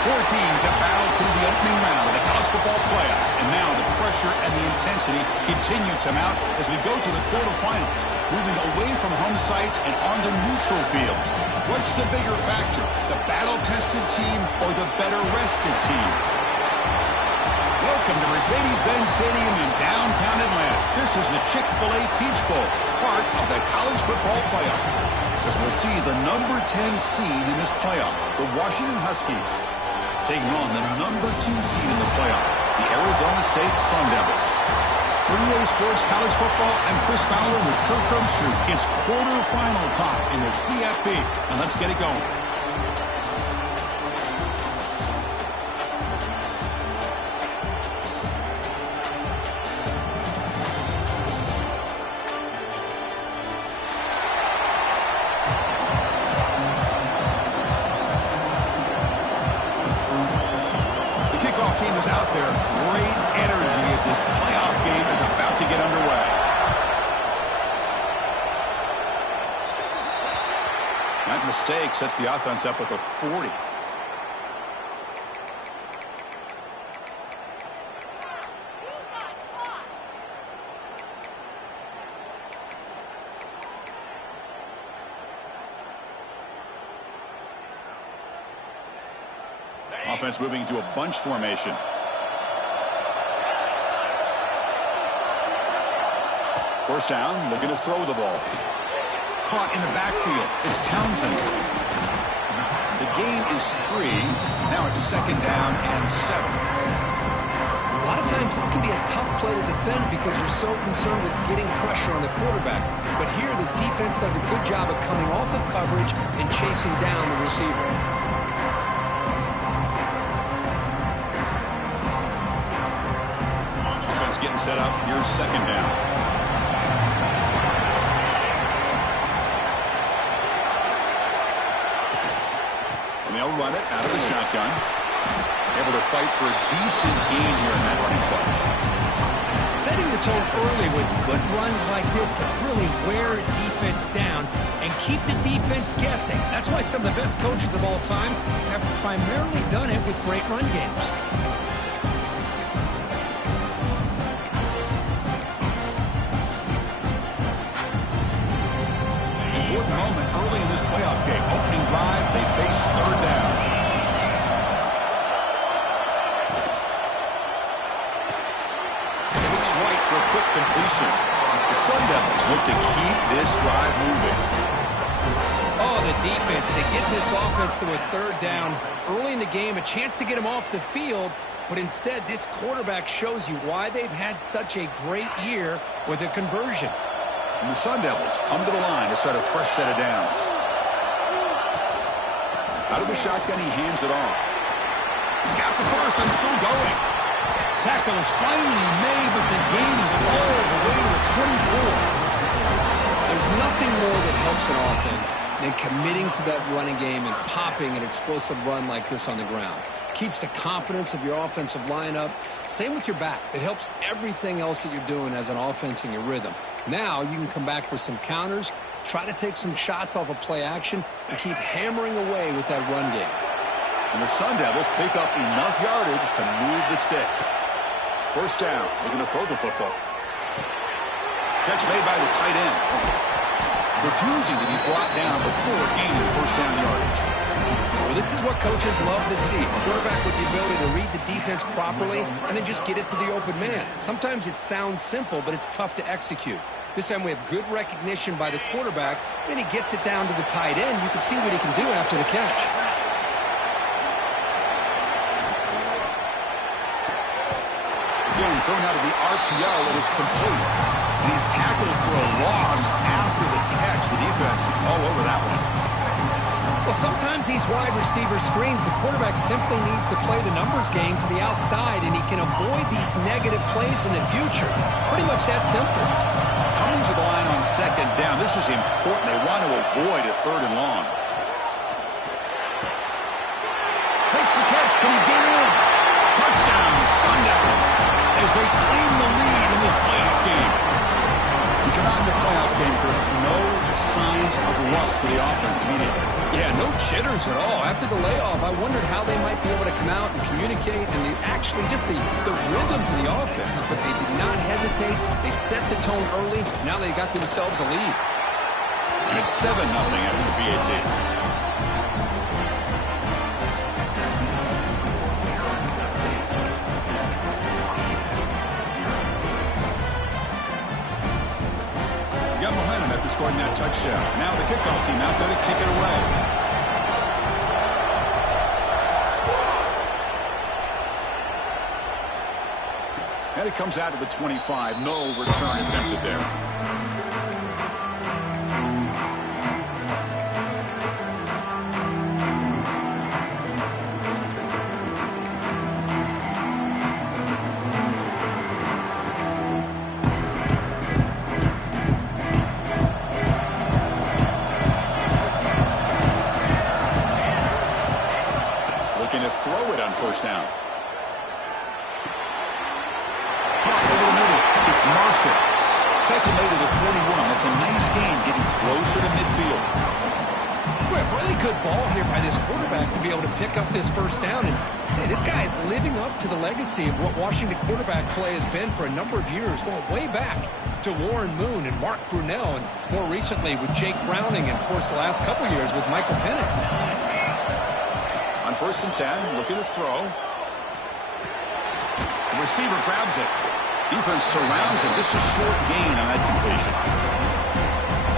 Four teams have battled through the opening round of the college football playoff, and now the pressure and the intensity continue to mount as we go to the quarterfinals, moving away from home sites and onto neutral fields. What's the bigger factor, the battle-tested team or the better-rested team? Welcome to Mercedes-Benz Stadium in downtown Atlanta. This is the Chick-fil-A Peach Bowl, part of the college football playoff. As we'll see the number 10 seed in this playoff, the Washington Huskies, taking on the number 2 seed in the playoff, the Arizona State Sun Devils. 3A Sports College Football, I'm Chris Fowler with Kirk Herbstreit. It's quarterfinal time in the CFP, and let's get it going. Team is out there. Great energy as this playoff game is about to get underway. That mistake sets the offense up with a 40. Offense moving into a bunch formation. First down, looking to throw the ball. Caught in the backfield. It's Townsend. The gain is 3. Now it's second down and 7. A lot of times this can be a tough play to defend because you're so concerned with getting pressure on the quarterback. But here the defense does a good job of coming off of coverage and chasing down the receiver. Getting set up. Here's second down. And they'll run it out of the shotgun. Able to fight for a decent gain here in that running play. Setting the tone early with good runs like this can really wear a defense down and keep the defense guessing. That's why some of the best coaches of all time have primarily done it with great run games. Moment early in this playoff game. Opening drive, they face third down. Looks right for a quick completion. The Sun Devils look to keep this drive moving. Oh, the defense. They get this offense to a third down early in the game, a chance to get them off the field, but instead this quarterback shows you why they've had such a great year with a conversion. And the Sun Devils come to the line to start a fresh set of downs. Out of the shotgun, he hands it off. He's got the first and still going. Tackle is finally made, but the gain is all the way to the 24. There's nothing more that helps an offense than committing to that running game and popping an explosive run like this on the ground. Keeps the confidence of your offensive lineup. Same with your back. It helps everything else that you're doing as an offense in your rhythm. Now you can come back with some counters, try to take some shots off of play action, and keep hammering away with that run game. And the Sun Devils pick up enough yardage to move the sticks. First down, they're going to throw the football. Catch made by the tight end. Refusing to be brought down before gaining first down yardage. Well, this is what coaches love to see. A quarterback with the ability to read the defense properly and then just get it to the open man. Sometimes it sounds simple, but it's tough to execute. This time we have good recognition by the quarterback. Then he gets it down to the tight end. You can see what he can do after the catch. Again, thrown out of the RPO, and it's complete. And he's tackled for a loss after the catch. The defense all over that one. Well, sometimes these wide receiver screens, the quarterback simply needs to play the numbers game to the outside, and he can avoid these negative plays in the future. Pretty much that simple. Coming to the line on second down, this is important. They want to avoid a third and long. Makes the catch. Can he get in? Touchdown, Sundowns, as they claim the lead in this playoff game. You come out in the playoff game for no signs of rust for the offense immediately. Yeah, no jitters at all. After the layoff, I wondered how they might be able to come out and communicate and actually just the rhythm to the offense. But they did not hesitate. They set the tone early. Now they got themselves a lead. And it's 7-0 after the BAT. Scoring that touchdown. Now the kickoff team out there to kick it away. And it comes out to the 25. No return attempted there. Throw it on first down. Pop over the middle. It's Marshall. Tackle made to the 41. That's a nice gain, getting closer to midfield. Well, really good ball here by this quarterback to be able to pick up this first down. And hey, this guy is living up to the legacy of what Washington quarterback play has been for a number of years, going way back to Warren Moon and Mark Brunell, and more recently with Jake Browning, and of course the last couple years with Michael Penix. On 1st and 10, looking to throw. The receiver grabs it. Defense surrounds him. Just a short gain on that completion.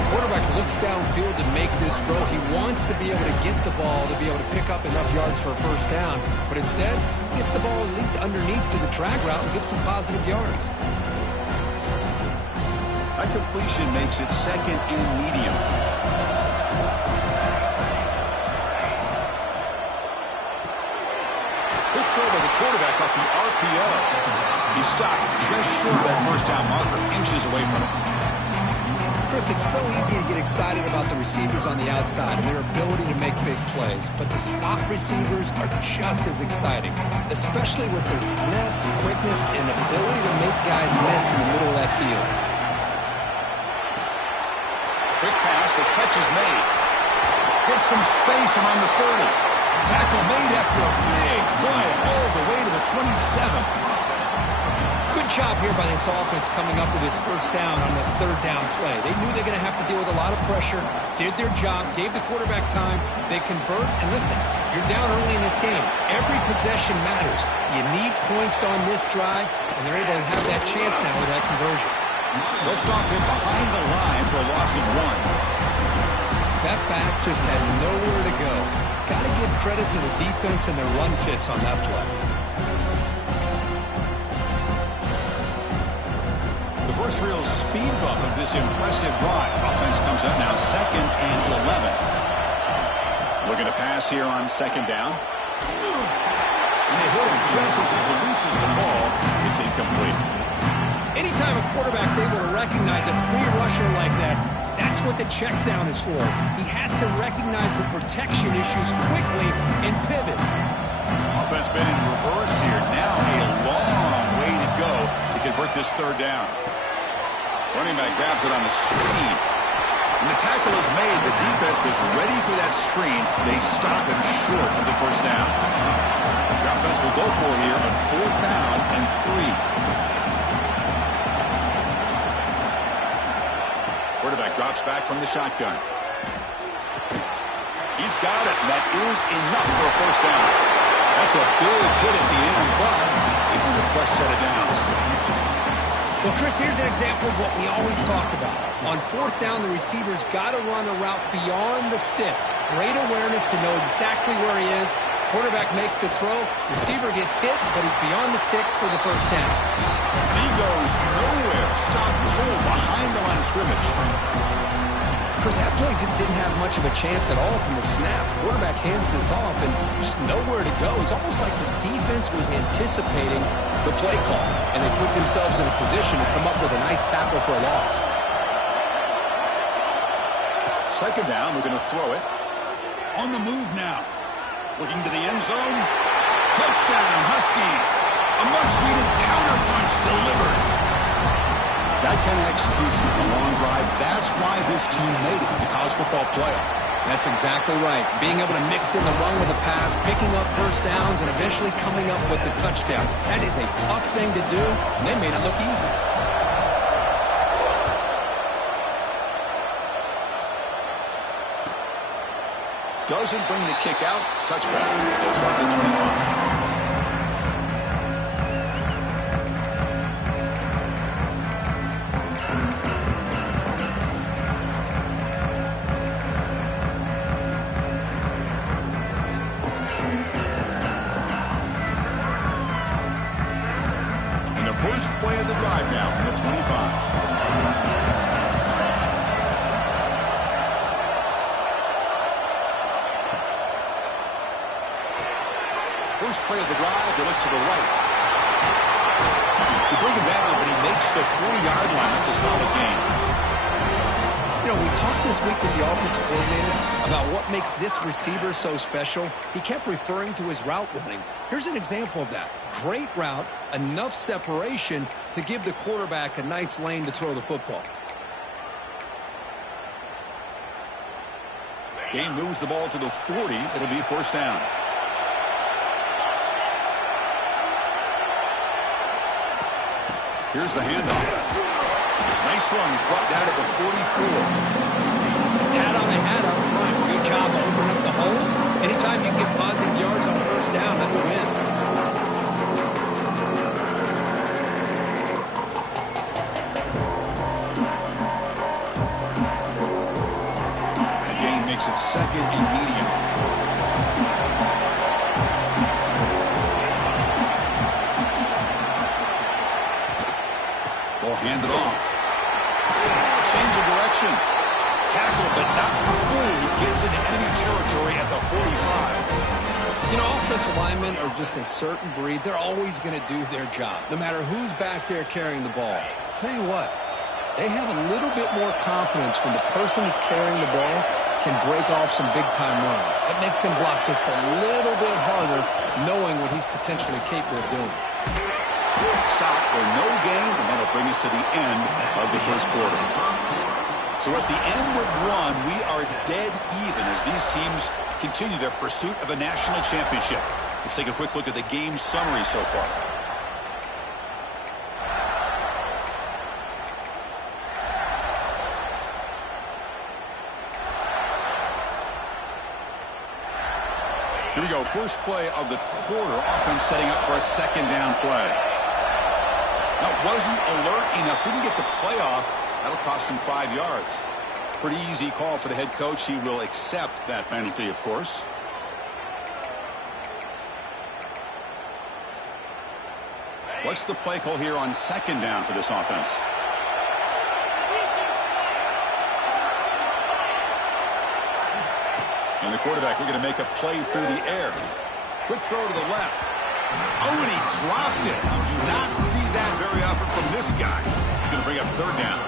The quarterback looks downfield to make this throw. He wants to be able to get the ball to be able to pick up enough yards for a first down. But instead, he gets the ball at least underneath to the drag route and gets some positive yards. That completion makes it 2nd and medium. Good throw by the quarterback off the RPO. He stopped just short of that first down marker, inches away from it. Chris, it's so easy to get excited about the receivers on the outside and their ability to make big plays, but the slot receivers are just as exciting, especially with their finesse, quickness, and ability to make guys miss in the middle of that field. Quick pass, the catch is made. Gets some space around the 30. Tackle made after a big play all the way to the 27. Good job here by this offense coming up with this first down on the 3rd down play. They knew they're going to have to deal with a lot of pressure, did their job, gave the quarterback time, they convert, and listen, you're down early in this game. Every possession matters. You need points on this drive, and they're able to have that chance now with that conversion. They'll stop him behind the line for a loss of 1. That back just had nowhere to go. Got to give credit to the defense and their run fits on that play. The first real speed bump of this impressive drive. Offense comes up now 2nd and 11. Looking to pass here on 2nd down. And they hit him just as he releases the ball. It's incomplete. Anytime a quarterback's able to recognize a free rusher like that, that's what the check down is for. He has to recognize the protection issues quickly and pivot. Offense been in reverse here. Now a long way to go to convert this 3rd down. Running back grabs it on the screen. When the tackle is made, the defense was ready for that screen. They stop him short of the first down. The offense will go for here on 4th down and 3. Quarterback drops back from the shotgun. He's got it, and that is enough for a first down. That's a big hit at the end, but they can a fresh set of downs. Well, Chris, here's an example of what we always talk about. On 4th down, the receiver's got to run a route beyond the sticks. Great awareness to know exactly where he is. Quarterback makes the throw. Receiver gets hit, but he's beyond the sticks for the first down. He goes nowhere. Stopped cold behind the line of scrimmage. Chris, that play just didn't have much of a chance at all from the snap. Quarterback hands this off and just nowhere to go. It's almost like the defense was anticipating the play call, and they put themselves in a position to come up with a nice tackle for a loss. Second down, we're going to throw it. On the move now. Looking to the end zone. Touchdown, Huskies. A much-needed counterpunch delivered. That kind of execution, a long drive, that's why this team made it in the college football playoff. That's exactly right. Being able to mix in the run with the pass, picking up first downs, and eventually coming up with the touchdown. That is a tough thing to do, and they made it look easy. Doesn't bring the kick out. Touchback. They'll start at the 25. First play of the drive now from the 25. First play of the drive, they look to the right. They bring him down, but he makes the 40-yard line. That's a solid gain. You know, we talked this week with the offensive coordinator about what makes this receiver so special. He kept referring to his route running. Here's an example of that. Great route, enough separation to give the quarterback a nice lane to throw the football. Game moves the ball to the 40. It'll be first down. Here's the handoff. Nice run. He's brought down at the 44. Hat on a hat up front. Good job opening up the holes. Anytime you get positive yards on first down, that's a win. Makes it second and medium. Ball handed off. Change of direction. Tackle, but not before he gets into enemy territory at the 45. You know, offensive linemen are just a certain breed. They're always going to do their job, no matter who's back there carrying the ball. I'll tell you what, they have a little bit more confidence when the person that's carrying the ball can break off some big-time runs. It makes him block just a little bit harder, knowing what he's potentially capable of doing. Stop for no gain, and that'll bring us to the end of the first quarter. So at the end of one, we are dead even as these teams continue their pursuit of a national championship. Let's take a quick look at the game summary so far. Here we go. First play of the quarter. Offense setting up for a second down play. That wasn't alert enough. Didn't get the play off. That'll cost him 5 yards. Pretty easy call for the head coach. He will accept that penalty, of course. What's the play call here on second down for this offense? And the quarterback looking to make a play through the air. Quick throw to the left. Oh, and he dropped it. You do not see that very often from this guy. He's going to bring up third down.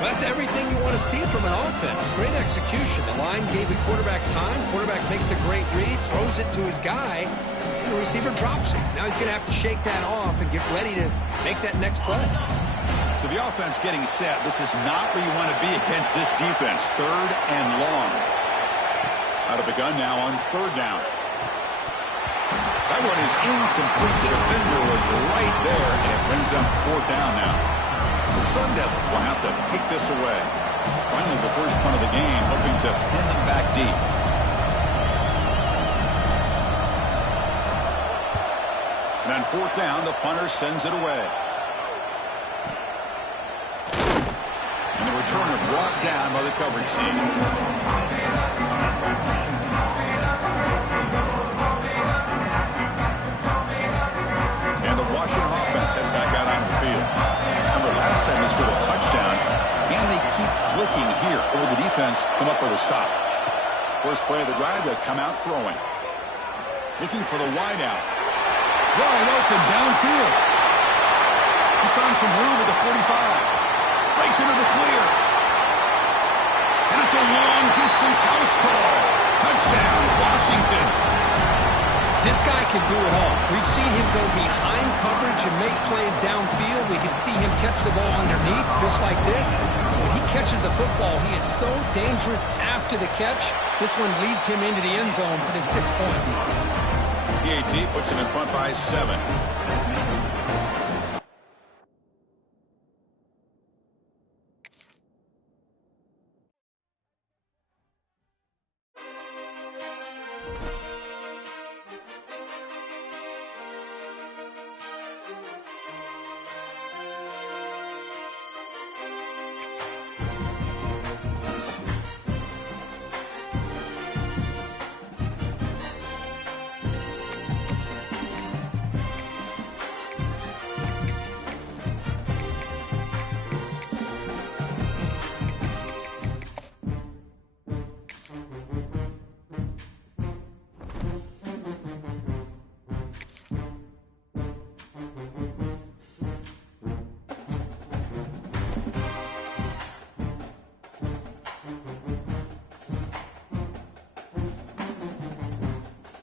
Well, that's everything you want to see from an offense. Great execution. The line gave the quarterback time. Quarterback makes a great read, throws it to his guy, and the receiver drops it. Now he's going to have to shake that off and get ready to make that next play. So the offense getting set. This is not where you want to be against this defense. Third and long. Out of the gun now on third down. That one is incomplete. The defender was right there, and it brings up fourth down now. The Sun Devils will have to kick this away. Finally, the first punt of the game, hoping to pin them back deep. And on fourth down, the punter sends it away. And the returner brought down by the coverage team. And the Washington offense heads back out on the field. Remember, last time they scored a touchdown. Can they keep clicking here? Or will the defense Come up with a stop. First play of the drive, they'll come out throwing. Looking for the wide out. Wide open downfield. He's found some room at the 45. Breaks into the clear. And it's a long-distance house call. Touchdown, Washington. This guy can do it all. We've seen him go behind coverage and make plays downfield. We can see him catch the ball underneath, just like this. When he catches a football, he is so dangerous after the catch. This one leads him into the end zone for the 6 points. PAT puts him in front by 7.